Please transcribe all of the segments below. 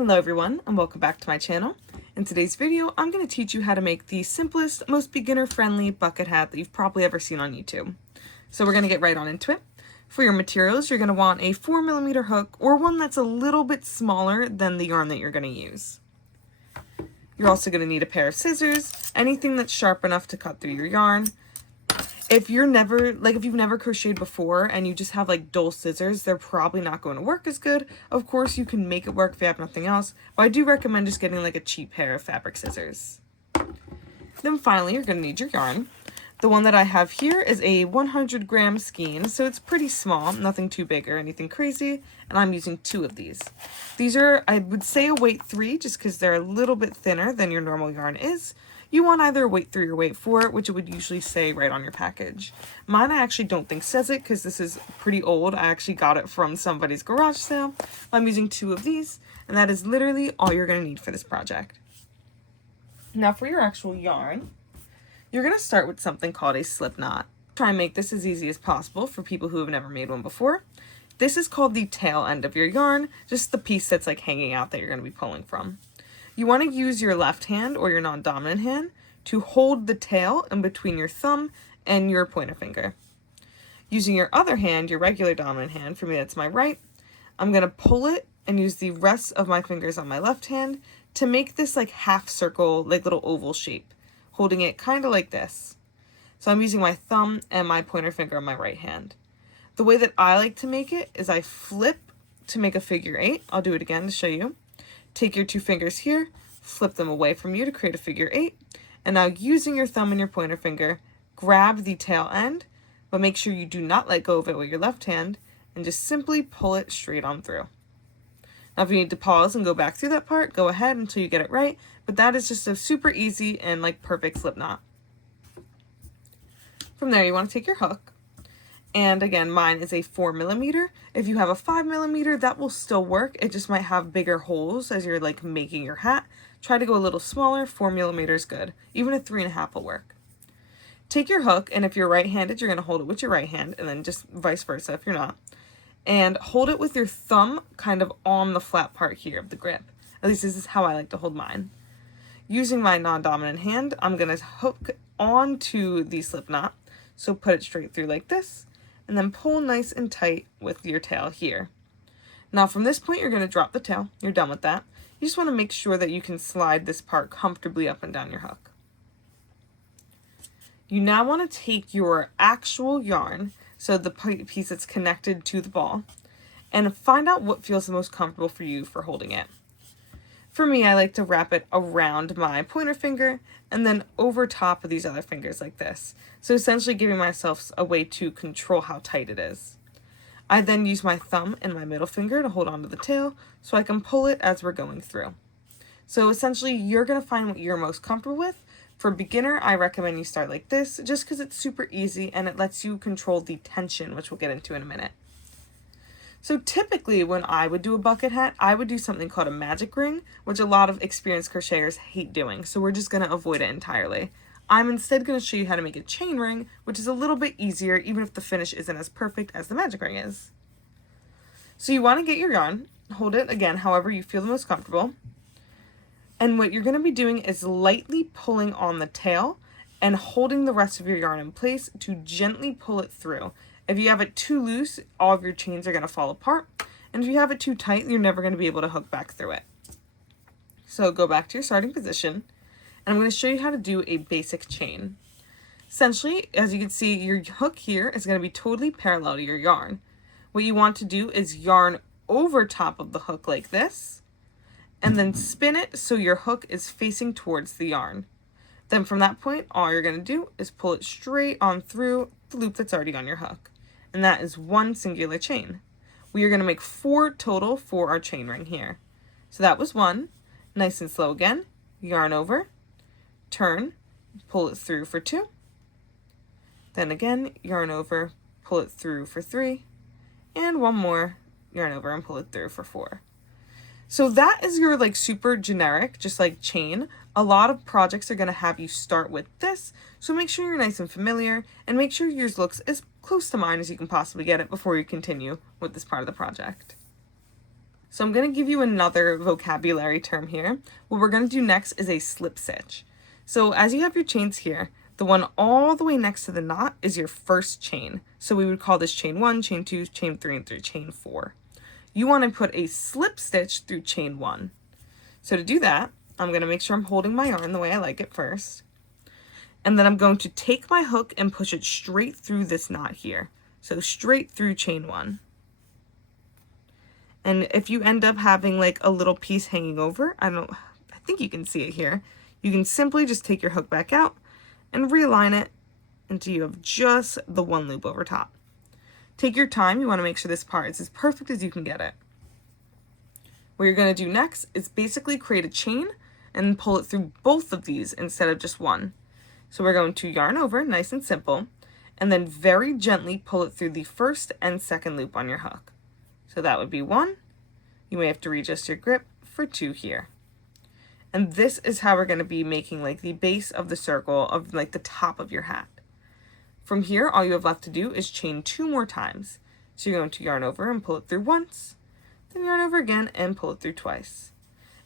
Hello everyone, and welcome back to my channel. In today's video, I'm going to teach you how to make the simplest, most beginner-friendly bucket hat that you've probably ever seen on YouTube. So we're going to get right on into it. For your materials, you're going to want a 4mm hook, or one that's a little bit smaller than the yarn that you're going to use. You're also going to need a pair of scissors, anything that's sharp enough to cut through your yarn. If you've never crocheted before and you just have like dull scissors, they're probably not going to work as good. Of course, you can make it work if you have nothing else, but I do recommend just getting like a cheap pair of fabric scissors. Then finally, you're going to need your yarn. The one that I have here is a 100-gram skein, so it's pretty small, nothing too big or anything crazy, and I'm using 2 of these. These are, I would say, a weight 3, just because they're a little bit thinner than your normal yarn is. You want either a weight 3 or weight 4, which it would usually say right on your package. Mine I actually don't think says it because this is pretty old. I actually got it from somebody's garage sale. I'm using 2 of these, and that is literally all you're going to need for this project. Now for your actual yarn, you're going to start with something called a slip knot. Try and make this as easy as possible for people who have never made one before. This is called the tail end of your yarn, just the piece that's like hanging out that you're going to be pulling from. You want to use your left hand or your non-dominant hand to hold the tail in between your thumb and your pointer finger. Using your other hand, your regular dominant hand, for me that's my right, I'm going to pull it and use the rest of my fingers on my left hand to make this like half circle, like little oval shape, holding it kind of like this. So I'm using my thumb and my pointer finger on my right hand. The way that I like to make it is I flip to make a figure 8. I'll do it again to show you. Take your 2 fingers here, flip them away from you to create a figure 8, and now using your thumb and your pointer finger, grab the tail end, but make sure you do not let go of it with your left hand, and just simply pull it straight on through. Now if you need to pause and go back through that part, go ahead until you get it right, but that is just a super easy and like perfect slip knot. From there you want to take your hook, and again, mine is a 4mm. If you have a 5mm, that will still work. It just might have bigger holes as you're like making your hat. Try to go a little smaller. 4mm is good. Even a 3.5 will work. Take your hook, and if you're right-handed, you're going to hold it with your right hand, and then just vice versa if you're not. And hold it with your thumb kind of on the flat part here of the grip. At least this is how I like to hold mine. Using my non-dominant hand, I'm going to hook onto the slip knot. So put it straight through like this, and then pull nice and tight with your tail here. Now from this point, you're going to drop the tail. You're done with that. You just want to make sure that you can slide this part comfortably up and down your hook. You now want to take your actual yarn, so the piece that's connected to the ball, and find out what feels the most comfortable for you for holding it. For me, I like to wrap it around my pointer finger and then over top of these other fingers like this. So essentially giving myself a way to control how tight it is. I then use my thumb and my middle finger to hold onto the tail so I can pull it as we're going through. So essentially you're going to find what you're most comfortable with. For beginner, I recommend you start like this just because it's super easy and it lets you control the tension, which we'll get into in a minute. So typically when I would do a bucket hat, I would do something called a magic ring, which a lot of experienced crocheters hate doing, so we're just going to avoid it entirely. I'm instead going to show you how to make a chain ring, which is a little bit easier even if the finish isn't as perfect as the magic ring is. So you want to get your yarn, hold it again however you feel the most comfortable, and what you're going to be doing is lightly pulling on the tail and holding the rest of your yarn in place to gently pull it through. If you have it too loose, all of your chains are going to fall apart. And if you have it too tight, you're never going to be able to hook back through it. So go back to your starting position. And I'm going to show you how to do a basic chain. Essentially, as you can see, your hook here is going to be totally parallel to your yarn. What you want to do is yarn over top of the hook like this. And then spin it so your hook is facing towards the yarn. Then from that point, all you're going to do is pull it straight on through the loop that's already on your hook. And that is one singular chain. We are going to make 4 total for our chain ring here. So that was 1. Nice and slow again. Yarn over, turn, pull it through for 2. Then again, yarn over, pull it through for 3. And 1 more, yarn over and pull it through for 4. So that is your like super generic, just like chain. A lot of projects are going to have you start with this, so make sure you're nice and familiar and make sure yours looks as close to mine as you can possibly get it before you continue with this part of the project. So I'm going to give you another vocabulary term here. What we're going to do next is a slip stitch. So as you have your chains here, the one all the way next to the knot is your first chain. So we would call this chain 1, chain 2, chain 3, and through chain 4. You want to put a slip stitch through chain 1. So to do that, I'm going to make sure I'm holding my yarn the way I like it first. And then I'm going to take my hook and push it straight through this knot here. So straight through chain 1. And if you end up having like a little piece hanging over, I think you can see it here. You can simply just take your hook back out and realign it until you have just the one loop over top. Take your time. You want to make sure this part is as perfect as you can get it. What you're going to do next is basically create a chain and pull it through both of these instead of just one. So we're going to yarn over, nice and simple, and then very gently pull it through the first and second loop on your hook. So that would be 1. You may have to readjust your grip for 2 here. And this is how we're going to be making like the base of the circle of like the top of your hat. From here, all you have left to do is chain 2 more times. So you're going to yarn over and pull it through once, then yarn over again and pull it through twice.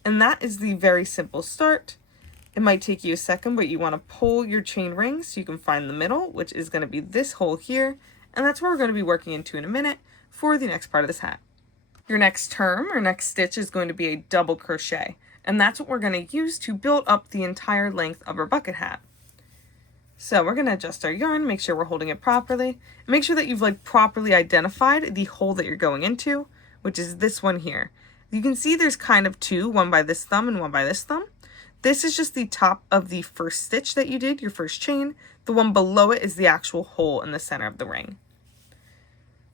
And that is the very simple start. It might take you a second, but you want to pull your chain ring so you can find the middle, which is going to be this hole here. And that's where we're going to be working into in a minute for the next part of this hat. Your next term or next stitch is going to be a double crochet, and that's what we're going to use to build up the entire length of our bucket hat. So we're going to adjust our yarn, make sure we're holding it properly, and make sure that you've like properly identified the hole that you're going into, which is this one here. You can see there's kind of 2, one by this thumb and one by this thumb. This is just the top of the first stitch that you did, your first chain. The one below it is the actual hole in the center of the ring.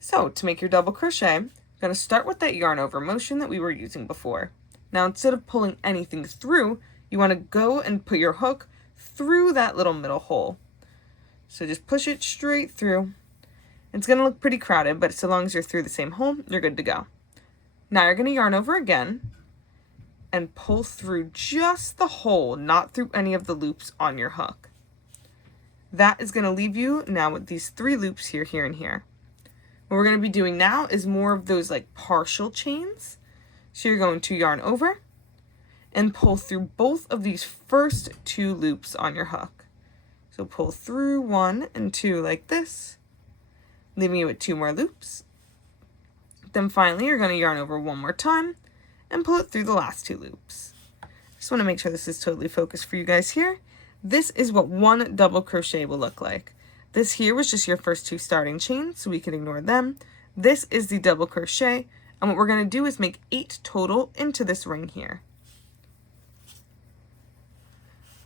So to make your double crochet, I'm going to start with that yarn over motion that we were using before. Now instead of pulling anything through, you want to go and put your hook through that little middle hole. So just push it straight through. It's going to look pretty crowded, but so long as you're through the same hole, you're good to go. Now you're going to yarn over again and pull through just the hole, not through any of the loops on your hook. That is going to leave you now with these 3 loops here, here, and here. What we're going to be doing now is more of those like partial chains. So you're going to yarn over and pull through both of these first 2 loops on your hook. So pull through 1 and 2 like this, leaving you with 2 more loops. Then finally you're going to yarn over 1 more time and pull it through the last 2 loops. Just want to make sure this is totally focused for you guys here. This is what one double crochet will look like. This here was just your first 2 starting chains, so we can ignore them. This is the double crochet, and what we're going to do is make 8 total into this ring here.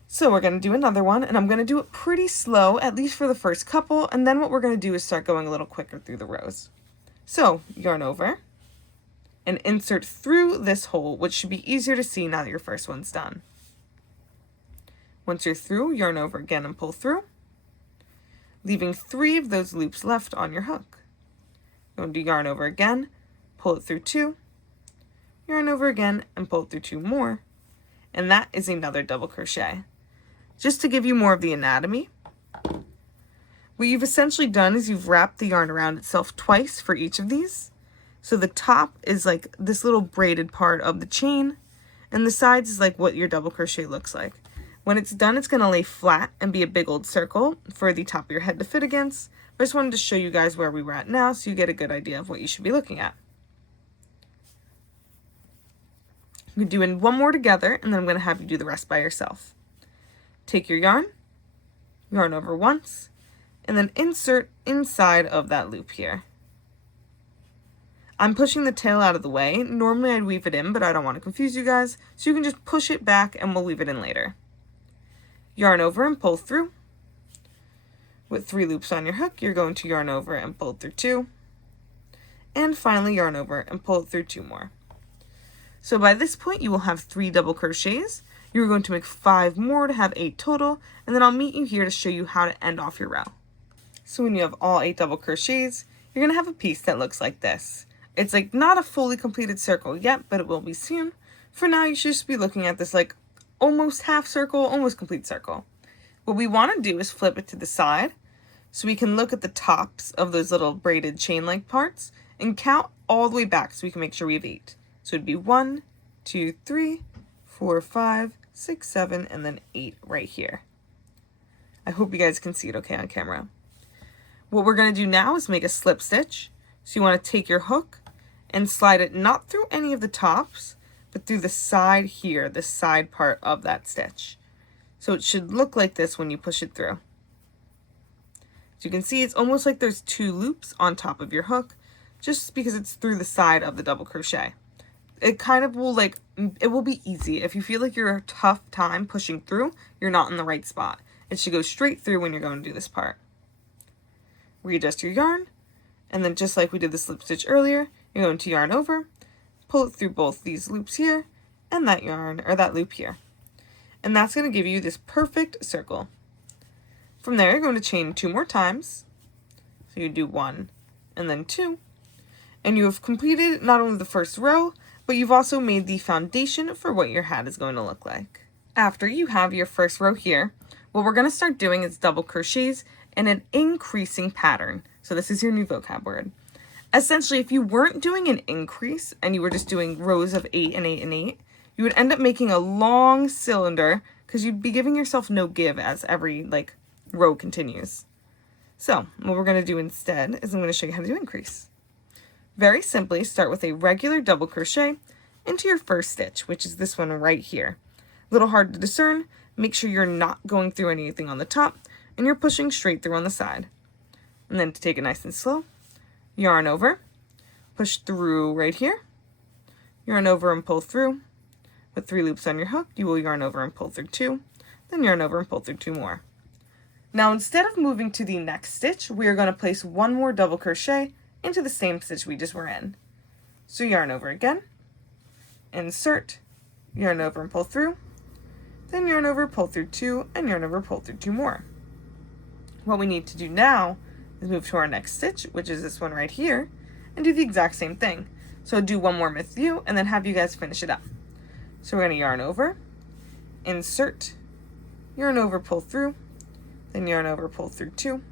So we're going to do another one, and I'm going to do it pretty slow, at least for the first couple, and then what we're going to do is start going a little quicker through the rows. So yarn over and insert through this hole, which should be easier to see now that your first one's done. Once you're through, yarn over again and pull through, leaving 3 of those loops left on your hook. You're going to yarn over again, pull it through 2, yarn over again and pull it through 2 more, and that is another double crochet. Just to give you more of the anatomy, what you've essentially done is you've wrapped the yarn around itself twice for each of these. So the top is like this little braided part of the chain, and the sides is like what your double crochet looks like. When it's done, it's going to lay flat and be a big old circle for the top of your head to fit against. I just wanted to show you guys where we were at now so you get a good idea of what you should be looking at. I'm doing 1 more together, and then I'm going to have you do the rest by yourself. Take your yarn, yarn over once, and then insert inside of that loop here. I'm pushing the tail out of the way. Normally I'd weave it in, but I don't want to confuse you guys, so you can just push it back and we'll weave it in later. Yarn over and pull through. With 3 loops on your hook, you're going to yarn over and pull through 2. And finally yarn over and pull it through 2 more. So by this point you will have 3 double crochets. You're going to make 5 more to have 8 total, and then I'll meet you here to show you how to end off your row. So when you have all 8 double crochets, you're going to have a piece that looks like this. It's like not a fully completed circle yet, but it will be soon. For now, you should just be looking at this like almost half circle, almost complete circle. What we want to do is flip it to the side so we can look at the tops of those little braided chain-like parts and count all the way back so we can make sure we have 8. So it'd be 1, 2, 3, 4, 5, 6, 7, and then 8 right here. I hope you guys can see it okay on camera. What we're going to do now is make a slip stitch. So you want to take your hook and slide it not through any of the tops, but through the side here, the side part of that stitch. So it should look like this when you push it through. As you can see, it's almost like there's 2 loops on top of your hook, just because it's through the side of the double crochet. It kind of will it will be easy. If you feel like you're a tough time pushing through, you're not in the right spot. It should go straight through when you're going to do this part. Readjust your yarn, and then just like we did the slip stitch earlier, you're going to yarn over, pull it through both these loops here, and that yarn, or that loop here. And that's going to give you this perfect circle. From there, you're going to chain 2 more times. So you do 1 and then 2. And you have completed not only the first row, but you've also made the foundation for what your hat is going to look like. After you have your first row here, what we're going to start doing is double crochets in an increasing pattern. So this is your new vocab word. Essentially, if you weren't doing an increase and you were just doing rows of 8 and 8 and 8, you would end up making a long cylinder because you'd be giving yourself no give as every row continues. So what we're going to do instead is I'm going to show you how to do increase. Very simply, start with a regular double crochet into your first stitch, which is this one right here. A little hard to discern. Make sure you're not going through anything on the top and you're pushing straight through on the side. And then to take it nice and slow, yarn over, push through right here, yarn over and pull through. With 3 loops on your hook, you will yarn over and pull through 2, then yarn over and pull through 2 more. Now instead of moving to the next stitch, we are going to place 1 more double crochet into the same stitch we just were in. So yarn over again, insert, yarn over and pull through, then yarn over, pull through 2, and yarn over, pull through 2 more. What we need to do now is move to our next stitch, which is this one right here, and do the exact same thing. So do 1 more with you, and then have you guys finish it up. So we're going to yarn over, insert, yarn over, pull through, then yarn over, pull through 2,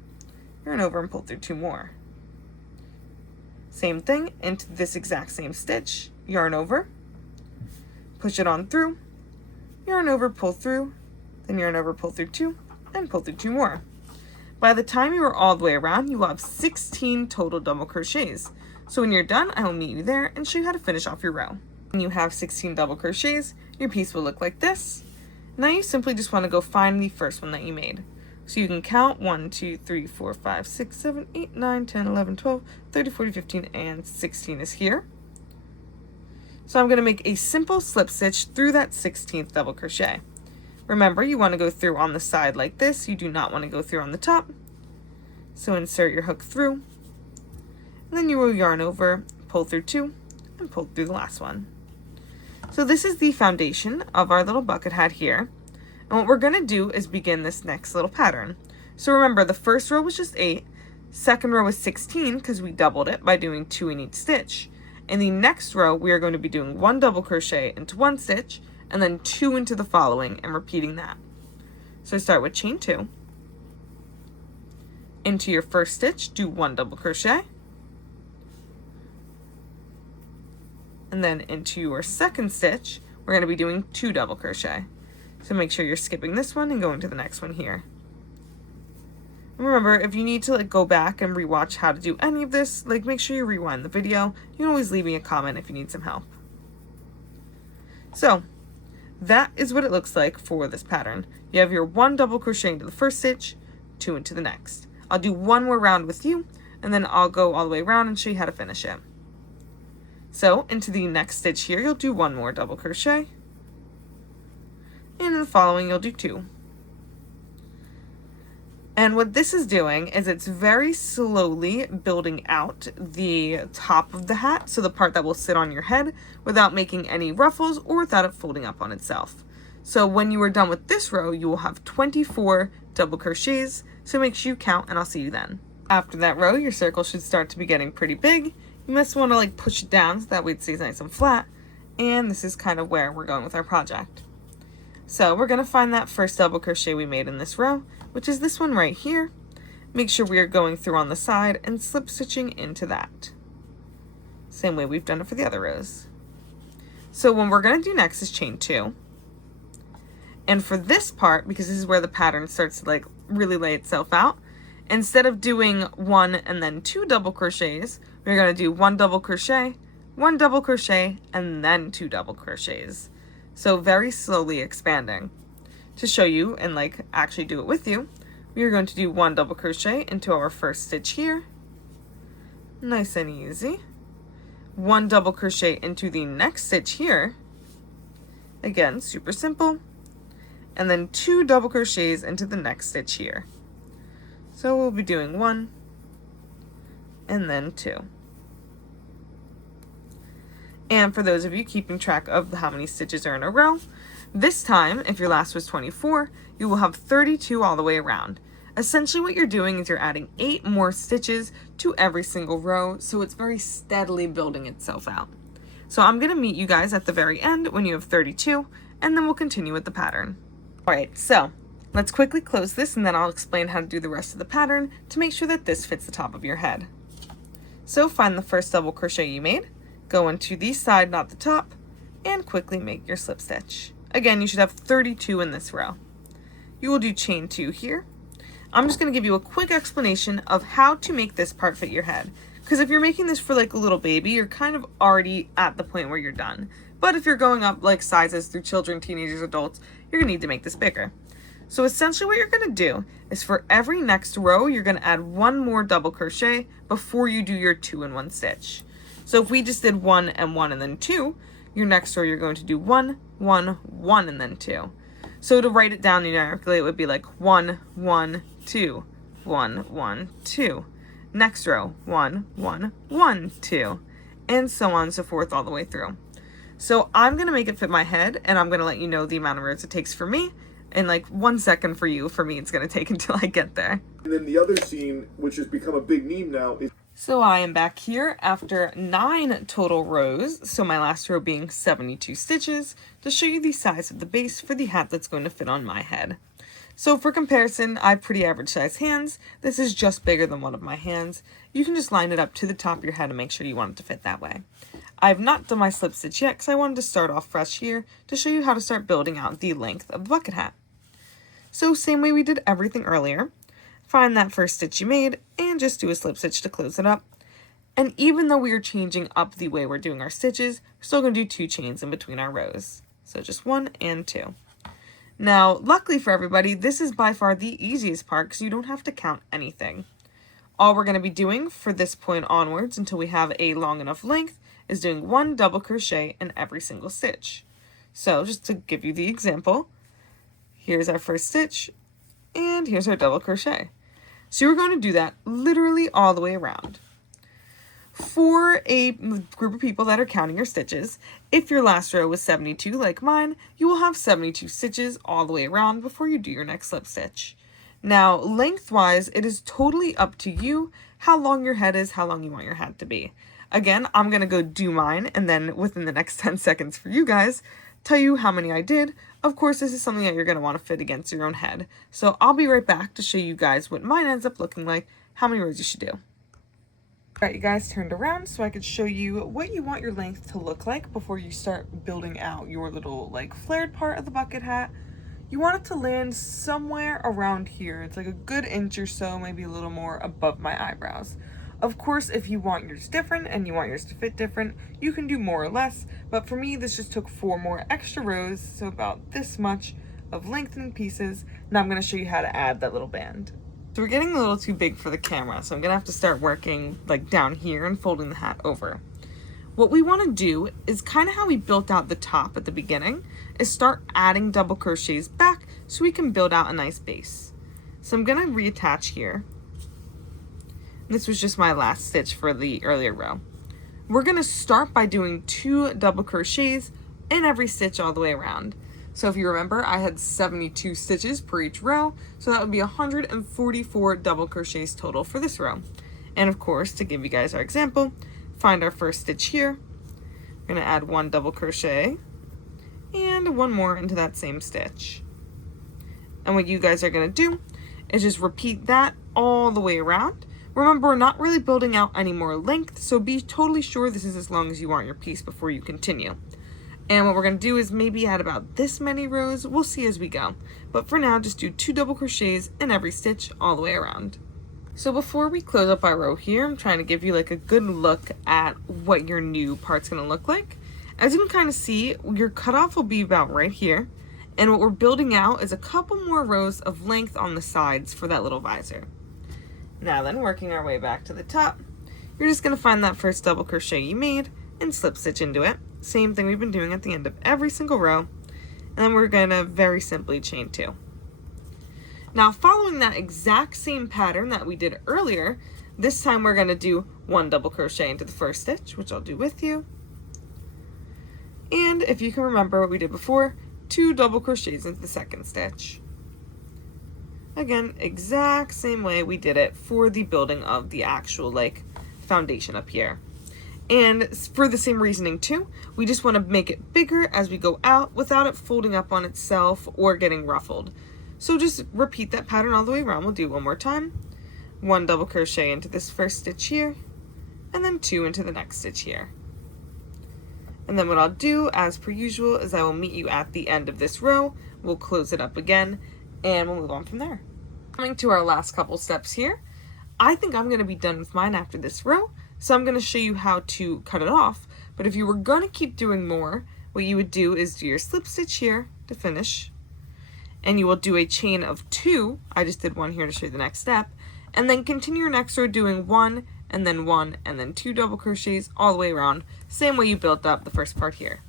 yarn over and pull through 2 more. Same thing into this exact same stitch, yarn over, push it on through, yarn over, pull through, then yarn over, pull through 2, and pull through 2 more. By the time you are all the way around, you will have 16 total double crochets. So when you're done, I will meet you there and show you how to finish off your row. When you have 16 double crochets, your piece will look like this. Now you simply just want to go find the first one that you made. So you can count 1, 2, 3, 4, 5, 6, 7, 8, 9, 10, 11, 12, 13, 14, 15, and 16 is here. So I'm going to make a simple slip stitch through that 16th double crochet. Remember, you want to go through on the side like this. You do not want to go through on the top. So insert your hook through, and then you will yarn over, pull through 2, and pull through the last one. So this is the foundation of our little bucket hat here. And what we're going to do is begin this next little pattern. So remember, the first row was just 8, second row was 16 because we doubled it by doing 2 in each stitch. In the next row, we are going to be doing 1 double crochet into 1 stitch, and then 2 into the following, and repeating that. So start with chain 2. Into your first stitch, do 1 double crochet. And then into your second stitch, we're going to be doing 2 double crochet. So make sure you're skipping this one and going to the next one here. And remember, if you need to go back and rewatch how to do any of this, make sure you rewind the video. You can always leave me a comment if you need some help. So that is what it looks like for this pattern. You have your 1 double crochet into the first stitch, 2 into the next. I'll do 1 more round with you, and then I'll go all the way around and show you how to finish it. So into the next stitch here, you'll do 1 more double crochet, and in the following you'll do 2. And what this is doing is it's very slowly building out the top of the hat, so the part that will sit on your head without making any ruffles or without it folding up on itself. So when you are done with this row, you will have 24 double crochets, so make sure you count and I'll see you then. After that row, your circle should start to be getting pretty big. You must want to push it down so that way it stays nice and flat, and this is kind of where we're going with our project. So we're going to find that first double crochet we made in this row, which is this one right here. Make sure we are going through on the side and slip stitching into that. Same way we've done it for the other rows. So what we're going to do next is chain 2. And for this part, because this is where the pattern starts to like really lay itself out, instead of doing 1 and then 2 double crochets, we're going to do 1 double crochet, 1 double crochet, and then 2 double crochets. So very slowly expanding. To show you and like actually do it with you, we are going to do 1 double crochet into our first stitch here. Nice and easy. 1 double crochet into the next stitch here. Again, super simple. And then 2 double crochets into the next stitch here. So we'll be doing 1 and then 2. And for those of you keeping track of how many stitches are in a row, this time, if your last was 24, you will have 32 all the way around. Essentially what you're doing is you're adding 8 more stitches to every single row, so it's very steadily building itself out. So I'm going to meet you guys at the very end when you have 32, and then we'll continue with the pattern. Alright, so let's quickly close this and then I'll explain how to do the rest of the pattern to make sure that this fits the top of your head. So find the first double crochet you made, go into the side, not the top, and quickly make your slip stitch. Again, you should have 32 in this row. You will do chain 2 here. I'm just going to give you a quick explanation of how to make this part fit your head. Because if you're making this for like a little baby, you're kind of already at the point where you're done. But if you're going up like sizes through children, teenagers, adults, you're going to need to make this bigger. So essentially what you're going to do is for every next row, you're going to add 1 more double crochet before you do your 2 in 1 stitch. So if we just did 1 and 1 and then 2, your next row you're going to do 1, 1, 1 and then 2. So to write it down numerically, it would be like 1, 1, 2, 1, 1, 2. Next row, 1, 1, 1, 2, and so on and so forth all the way through. So I'm going to make it fit my head, and I'm going to let you know the amount of rows it takes for me, and like 1 second for you. For me, it's going to take until I get there. And then the other scene, which has become a big meme now, is... So I am back here after 9 total rows, so my last row being 72 stitches, to show you the size of the base for the hat that's going to fit on my head. So for comparison, I have pretty average size hands. This is just bigger than one of my hands. You can just line it up to the top of your head and make sure you want it to fit that way. I have not done my slip stitch yet because I wanted to start off fresh here to show you how to start building out the length of the bucket hat. So same way we did everything earlier. Find that first stitch you made and just do a slip stitch to close it up. And even though we are changing up the way we're doing our stitches, we're still going to do 2 chains in between our rows. So just 1 and 2. Now, luckily for everybody, this is by far the easiest part because you don't have to count anything. All we're going to be doing for this point onwards until we have a long enough length is doing 1 double crochet in every single stitch. So just to give you the example, here's our first stitch and here's our double crochet. So you're going to do that literally all the way around. For a group of people that are counting your stitches, if your last row was 72 like mine, you will have 72 stitches all the way around before you do your next slip stitch. Now, lengthwise, it is totally up to you how long your head is, how long you want your hat to be. Again, I'm going to go do mine, and then within the next 10 seconds for you guys, tell you how many I did. Of course, this is something that you're going to want to fit against your own head. So I'll be right back to show you guys what mine ends up looking like, how many rows you should do. Alright, you guys turned around so I could show you what you want your length to look like before you start building out your little like flared part of the bucket hat. You want it to land somewhere around here. It's like a good inch or so, maybe a little more above my eyebrows. Of course, if you want yours different and you want yours to fit different, you can do more or less, but for me this just took 4 more extra rows, so about this much of lengthening pieces. Now I'm going to show you how to add that little band. So we're getting a little too big for the camera, so I'm going to have to start working like down here and folding the hat over. What we want to do is kind of how we built out the top at the beginning, is start adding double crochets back so we can build out a nice base. So I'm going to reattach here. This was just my last stitch for the earlier row. We're going to start by doing 2 double crochets in every stitch all the way around. So if you remember, I had 72 stitches per each row, so that would be 144 double crochets total for this row. And of course, to give you guys our example, find our first stitch here. We're going to add 1 double crochet and 1 more into that same stitch. And what you guys are going to do is just repeat that all the way around. Remember, we're not really building out any more length, so be totally sure this is as long as you want your piece before you continue. And what we're going to do is maybe add about this many rows. We'll see as we go. But for now, just do 2 double crochets in every stitch all the way around. So before we close up our row here, I'm trying to give you like a good look at what your new part's going to look like. As you can kind of see, your cutoff will be about right here. And what we're building out is a couple more rows of length on the sides for that little visor. Now then, working our way back to the top, you're just going to find that first double crochet you made and slip stitch into it. Same thing we've been doing at the end of every single row. And then we're going to very simply chain 2. Now, following that exact same pattern that we did earlier, this time we're going to do 1 double crochet into the first stitch, which I'll do with you. And if you can remember what we did before, 2 double crochets into the second stitch. Again, exact same way we did it for the building of the actual like foundation up here. And for the same reasoning too, we just want to make it bigger as we go out without it folding up on itself or getting ruffled. So just repeat that pattern all the way around. We'll do it one more time. 1 double crochet into this first stitch here, and then 2 into the next stitch here. And then what I'll do, as per usual, is I will meet you at the end of this row. We'll close it up again, and we'll move on from there. Coming to our last couple steps here, I think I'm going to be done with mine after this row, so I'm going to show you how to cut it off. But if you were going to keep doing more, what you would do is do your slip stitch here to finish, and you will do a chain of 2. I just did 1 here to show you the next step, and then continue your next row doing 1, and then 1, and then 2 double crochets all the way around, same way you built up the first part here.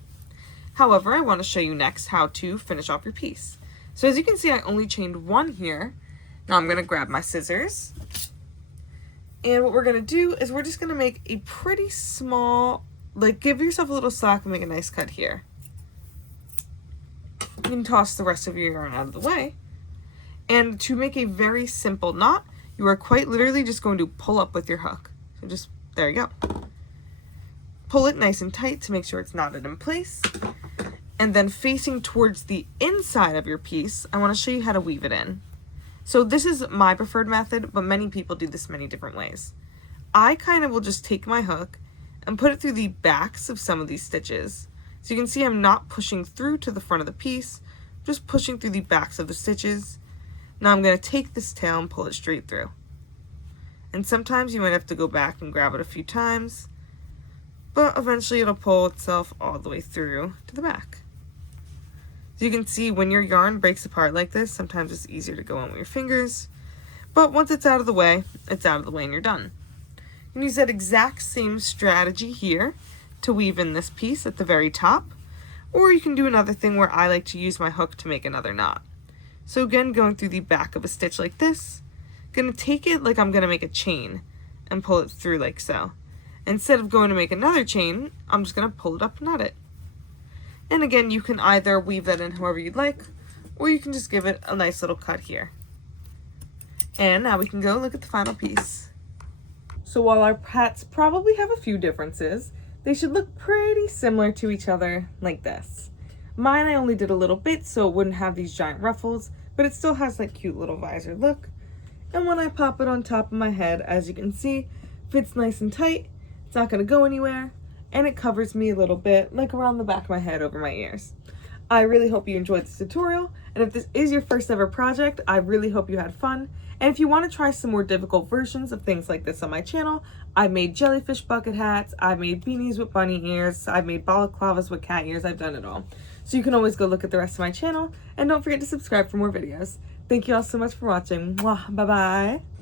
However, I want to show you next how to finish off your piece. So as you can see, I only chained 1 here. Now I'm going to grab my scissors, and what we're going to do is we're just going to make a pretty small, like give yourself a little slack and make a nice cut here. You can toss the rest of your yarn out of the way. And to make a very simple knot, you are quite literally just going to pull up with your hook. So just, there you go. Pull it nice and tight to make sure it's knotted in place. And then facing towards the inside of your piece, I want to show you how to weave it in. So this is my preferred method, but many people do this many different ways. I kind of will just take my hook and put it through the backs of some of these stitches. So you can see I'm not pushing through to the front of the piece, just pushing through the backs of the stitches. Now I'm going to take this tail and pull it straight through. And sometimes you might have to go back and grab it a few times, but eventually it'll pull itself all the way through to the back. So you can see when your yarn breaks apart like this, sometimes it's easier to go in with your fingers, but once it's out of the way, it's out of the way and you're done. You can use that exact same strategy here to weave in this piece at the very top, or you can do another thing where I like to use my hook to make another knot. So again, going through the back of a stitch like this, gonna take it like I'm gonna make a chain and pull it through like so. Instead of going to make another chain, I'm just gonna pull it up and knot it. And again, you can either weave that in however you'd like, or you can just give it a nice little cut here. And now we can go look at the final piece. So while our hats probably have a few differences, they should look pretty similar to each other like this. Mine I only did a little bit so it wouldn't have these giant ruffles, but it still has that cute little visor look. And when I pop it on top of my head, as you can see, fits nice and tight, it's not going to go anywhere, and it covers me a little bit, like around the back of my head over my ears. I really hope you enjoyed this tutorial, and if this is your first ever project, I really hope you had fun. And if you want to try some more difficult versions of things like this on my channel, I've made jellyfish bucket hats, I've made beanies with bunny ears, I've made balaclavas with cat ears, I've done it all. So you can always go look at the rest of my channel, and don't forget to subscribe for more videos. Thank you all so much for watching. Mwah, bye-bye.